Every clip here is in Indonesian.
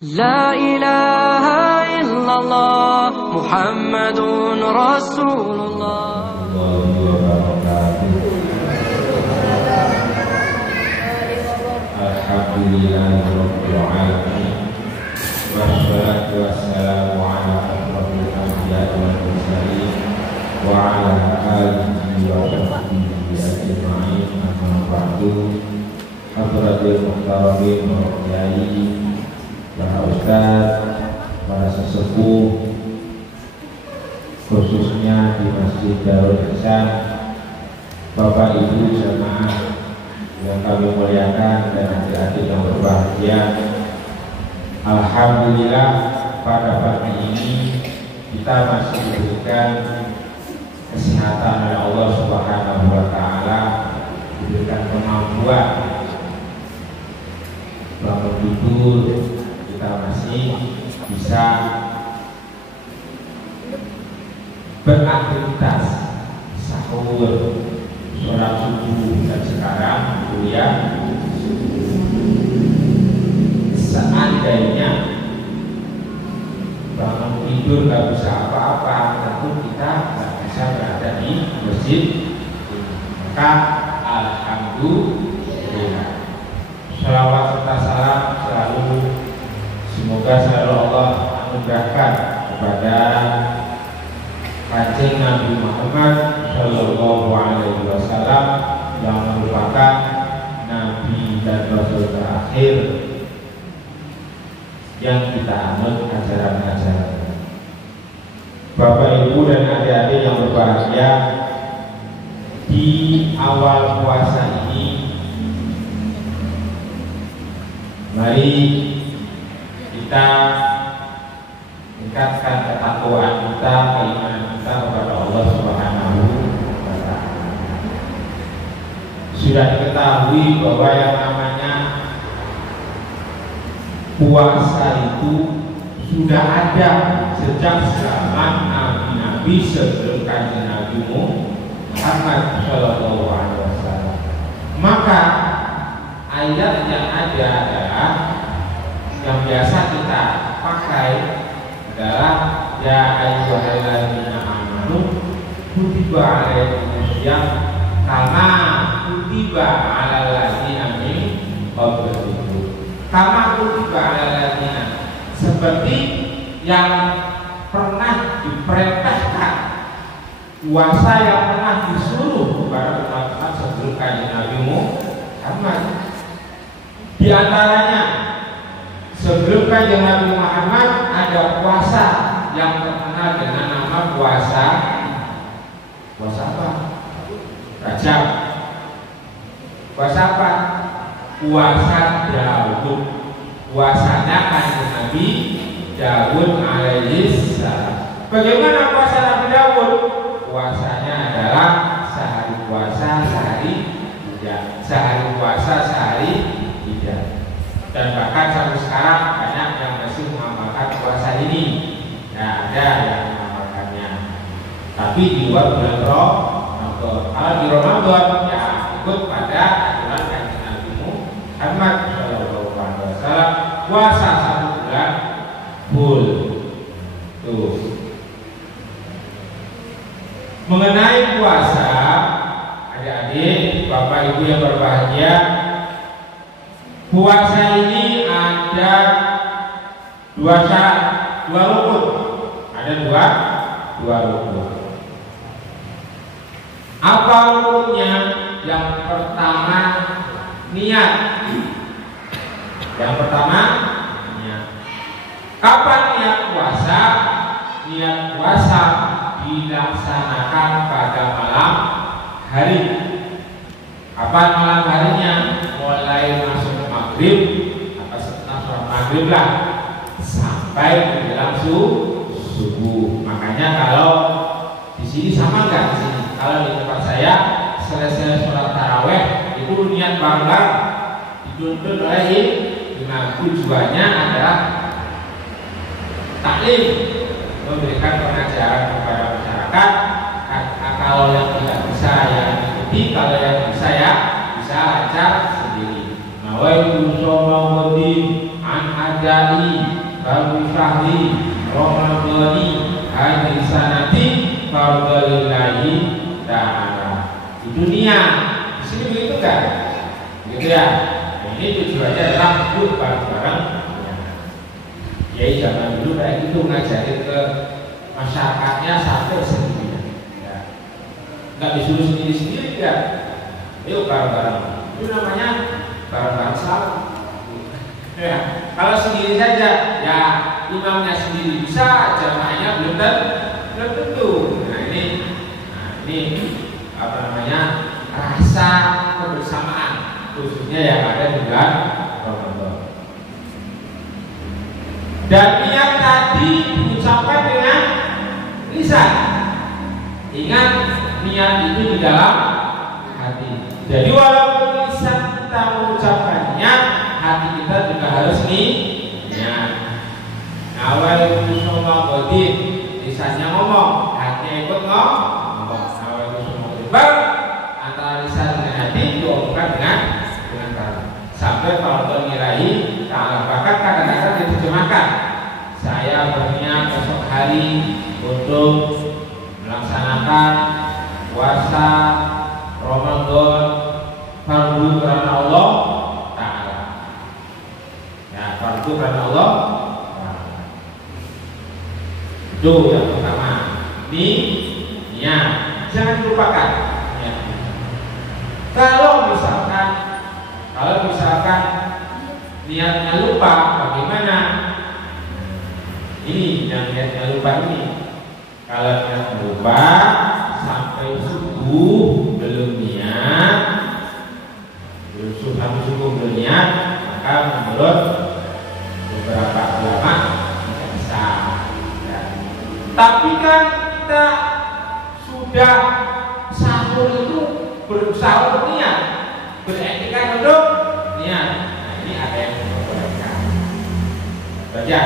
لا إله إلا الله محمد رسول الله. Alhamdulillahirabbil alamin. Wassalatu wassalamu ala asyrofil anbiya'i wal mursalin wa ala alihi wa sahbihi ajma'in. Amma ba'du. Hadratil muhtaramin wa kiai, para ustaz, para sesepuh, khususnya di Masjid Darul Ihsan, Bapak Ibu jamaah yang kami muliakan dan adik-adik yang berbahagia. Alhamdulillah pada pagi ini kita masih diberikan kesehatan oleh Allah Subhanahu wa taala, diberikan kemampuan bangun tidur, kita masih bisa beraktivitas, sahur, sholat subuh, dan sekarang kuliah. Seandainya bangun tidur gak bisa apa-apa, tentu kita gak bisa berada di masjid. Maka alhamdulillah, sholawat serta salam selalu semoga selalu Allah anugerahkan kepada Kanjeng Nabi Muhammad Shallallahu Alaihi Wasallam yang merupakan Nabi dan Rasul terakhir yang kita anut ajaran-ajaran. Bapak Ibu dan adik-adik yang berbahagia, di awal puasa ini mari kita tingkatkan ketakwaan kita, keimanan kita kepada Allah Subhanahu wa taala. Sudah diketahui bahwa yang namanya puasa itu sudah ada sejak zaman nabi-nabi sebelum Kanjeng Nabi Muhammad Shallallahu Alaihi Wasallam. Maka ayat yang ada adalah yang biasa kita pakai adalah ya ayyuhalladzina amanu kutiba alaikumusiyam kama kutiba alal ladzina min qablikum. Kama kutiba alal ladzina, seperti yang pernah diperintahkan, puasa yang pernah disuruh kepada umat-umat sebelum Kanjeng Nabi Muhammad. Di antaranya sebelum Kanjeng Nabi Muhammad ada puasa yang terkenal dengan nama puasa apa? Rajab. Puasa apa? Puasa Daud. Puasanya Kanjeng Nabi Daud alaihissalam. Bagaimana puasa Nabi Daud? Puasanya adalah sehari puasa sehari tidak, sehari puasa sehari tidak. Dan bahkan sampai sekarang banyak yang masih mengamalkan puasa ini. Ya, ada yang mengamalkannya. Tapi di luar bulan Ramadan. Kalau di Ramadan ya ikut pada aturan Kanjeng Nabi Muhammad Shallallahu Alaihi Wasallam, puasa 1 bulan full. Tuh. Mengenai puasa, adik-adik, bapak ibu yang berbahagia, puasa ini ada 2 syarat, 2 rukun. Ada dua rukun. Apa rukunnya? Yang pertama niat. Yang pertama niat. Kapan niat puasa? Niat puasa dilaksanakan pada malam hari. Kapan malam harinya? Mulai masuk maghrib atau setelah sholat maghrib lah sampai menjelang subuh. Makanya kalau di sini sama nggak di sini? Kalau di tempat saya selesai sholat taraweh itu niat bareng, dituntun oleh imam. Tujuannya adalah taklim, memberikan pengajaran kepada masyarakat. Kalau yang tidak bisa ya ikuti, kalau yang bisa ya bisa lancar sendiri. Nawaitu shoma wadin an adai baru syahri Ramadhani hadis sanati fardalillahi ta'ala. Di dunia, di sini begitu kan? Gitu ya. Nah, ini tujuannya adalah hidup bareng-bareng. Ya, jangan dulu kayak gitu ngajarin ke masyarakatnya sampai sendirian. Ya. Nggak disuruh sendiri-sendiri ya. Yuk bareng-bareng. Itu namanya bareng-bareng selalu. Ya. Kalau sendiri saja, ya imamnya sendiri bisa, jamaahnya belum tentu. Nah ini apa namanya, rasa kebersamaan khususnya yang ada di bulan Ramadan. Dan niat tadi diucapkan dengan lisan. Ingat, niat itu di dalam hati. Jadi walaupun lisan kita mengucapkannya, hati kita juga harus niat. Awal semua godin, lisannya ngomong, hatinya ikut ngomong. Awal semua godin, antara lisan dengan hati diomongkan dengan sampai kalau nilai ta'ala. Bahkan kadang-kadang diterjemahkan, saya berniat esok hari untuk melaksanakan puasa Ramadan fardu karena Allah Ta'ala. Ya, fardu karena Allah Ta'ala. Itu yang pertama. Niat, jangan lupakan. Ya. Kalau misalkan niatnya lupa, bagaimana? Ini yang niatnya lupa ini. Kalau niatnya lupa sampai subuh belum niat, sampai subuh belum niat, maka menurut beberapa ulama tidak bisa. Ya. Tapi kan kita sudah sahur itu bersahur niat, beretikat untuk niat. Nah, ini ada yang memperbolehkan. Baca,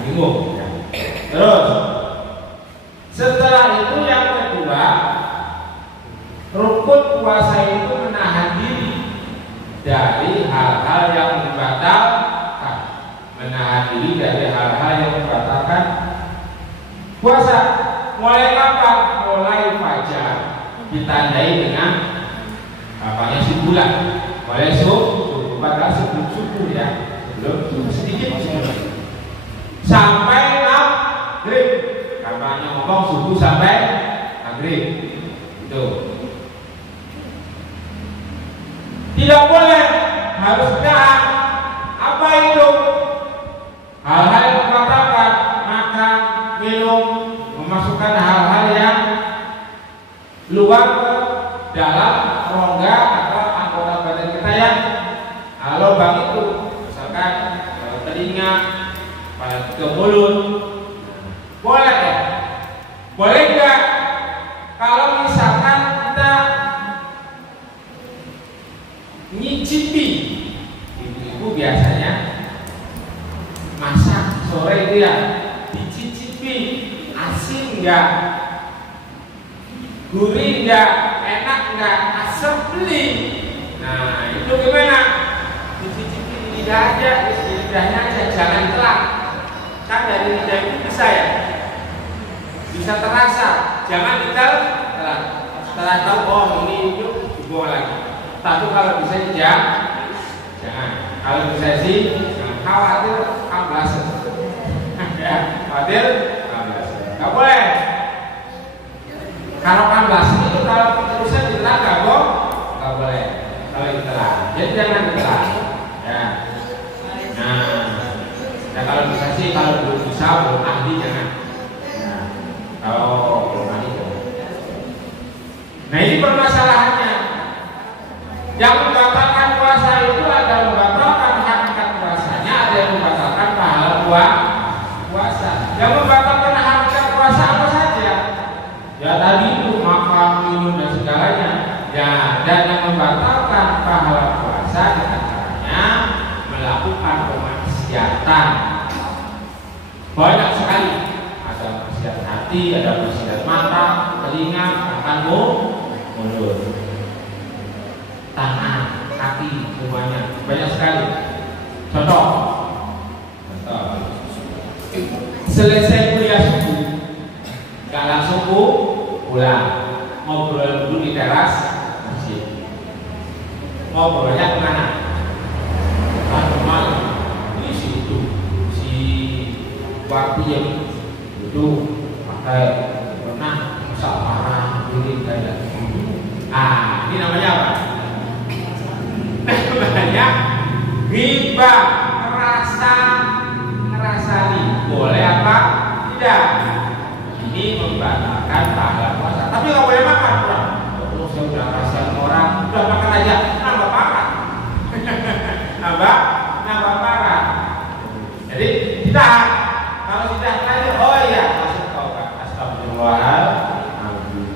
bingung. Ya. Terus, setelah itu yang kedua, rukun puasa itu menahan diri dari hal-hal yang membatalkan, puasa. Mulai kapan? Mulai fajar, ditandai dengan apanya bulan. Mulai subuh, padahal sebelum subuh ya, sebelum sedikit sampai maghrib. Kapannya ngomong subuh sampai maghrib itu. Tidak boleh, harus taat. Apa itu? Hal-hal yang membatalkan makan, minum, memasukkan hal-hal yang luar ke dalam rongga atau anggota badan kita yang lubang itu, misalkan telinga, ke mulut. Boleh ya? Boleh enggak? Kalau misalkan kita nyicipi, ibu biasanya masak sore itu ya, dicicipi, asin enggak, gurih enggak, enak enggak, asam beli. Nah itu gimana? Dicicipi di lidah aja, di lidahnya aja, jangan telan. Kan dari lidah itu bisa ya, bisa terasa, jangan ditelan. Setelah tahu oh ini itu dibuang lagi. Tapi kalau bisa jangan. Kalau bisa sih jangan khawatir kebablasan. Ya, khawatir kebablasan. Gak boleh. Kalau kebablasan itu kalau keterusan ditelan gak boleh. Kalau ditelan, jadi jangan ditelan. Ya. Nah, kalau bisa sih, kalau belum bisa, belum ahli jangan. Nah, kalau belum ahli jangan. Nah ini permasalahannya. Yang membatalkan puasa itu ada yang membatalkan hakikat puasanya, ada yang membatalkan pahala puasa. Yang membatalkan hakikat puasa apa saja? Ya tadi itu makan, minum dan segalanya. Ya, dan yang membatalkan pahala puasa diantaranya melakukan kemaksiatan. Banyak sekali. Ada maksiat hati, ada maksiat mata, telinga, bahkan mulut, tangan, kaki, semuanya banyak sekali. Contoh, selesai kuliah subuh nggak langsung pulang, ngobrol dulu di teras masjid. Ngobrolnya kemana? Malam di situ si waktu yang itu pakai pernah musyawarah diri kayak ini namanya apa? Namanya riba, ngerasani boleh apa tidak. Ini membatalkan pahala puasa, tapi nggak boleh makan. Terus saya udah kasihan orang, udah makan aja nambah parah. nambah parah. Jadi tidak, kalau tidak aja, oh iya langsung taubat, astagfirullahaladzim.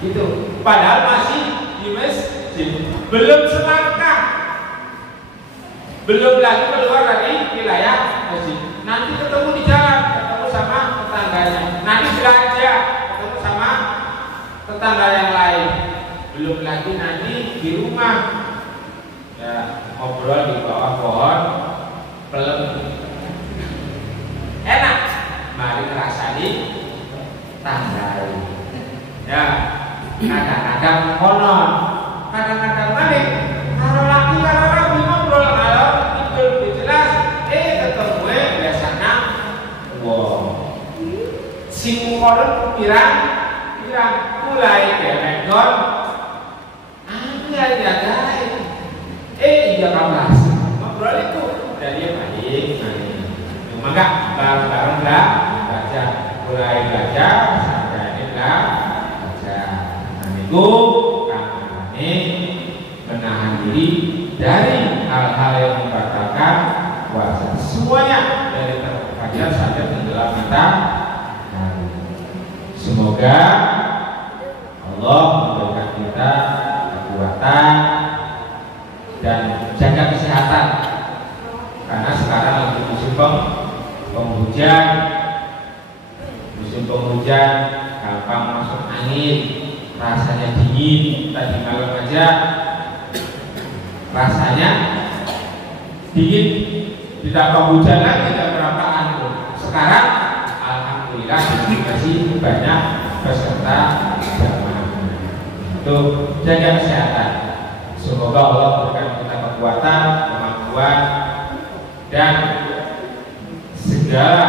Gitu. Padahal masih di masjid, belum selangkah, belum lagi keluar dari wilayah masjid. Nanti ketemu di jalan, ketemu sama tetangganya. Nanti belanja, ketemu sama tetangga yang lain. Belum lagi nanti di rumah, ya ngobrol di bawah pohon pelem. Enak, mari ngerasani tanggai. Ya, kadang-kadang konon, kadang-kadang balik. Kalau laki ngobrol, kalau itu lebih jelas, ketemu biasanya, wow, si konon pirang mulai kemengon, jagai, iya kamu ngobrol itu, jadi baik. Cuma enggak bareng-bareng lah, baca, mulai belajar, sampai ini lah. Itu kami menahan diri dari hal-hal yang membatalkan puasa. Semuanya dari fajar sampai tenggelam matahari. Semoga Allah memberikan kita kekuatan dan jaga kesehatan. Karena sekarang lagi musim penghujan, gampang masuk angin. Rasanya dingin, tadi malam aja rasanya dingin, ditambah hujan lagi tidak berapa angin. Sekarang alhamdulillah masih banyak peserta jamaah. Itu jaga kesehatan. Semoga Allah berikan kita kekuatan, kemampuan dan segala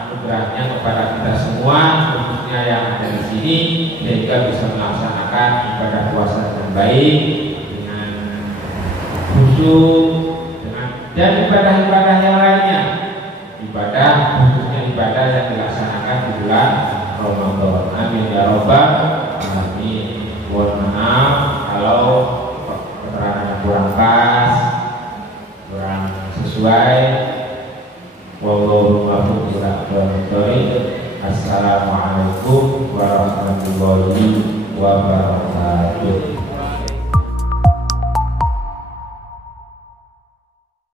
anugerahnya kepada kita semua, khususnya yang ada di sini, sehingga bisa melaksanakan ibadah puasa dengan baik, dengan khusyuk, dan ibadah-ibadah yang lainnya. Ibadah khususnya ibadah yang dilaksanakan di bulan Ramadan. Amin ya robbal alamin. Mohon maaf kalau keterangan kurang pas, kurang sesuai. Wallahu a'lam. Assalamualaikum warahmatullahi wabarakatuh.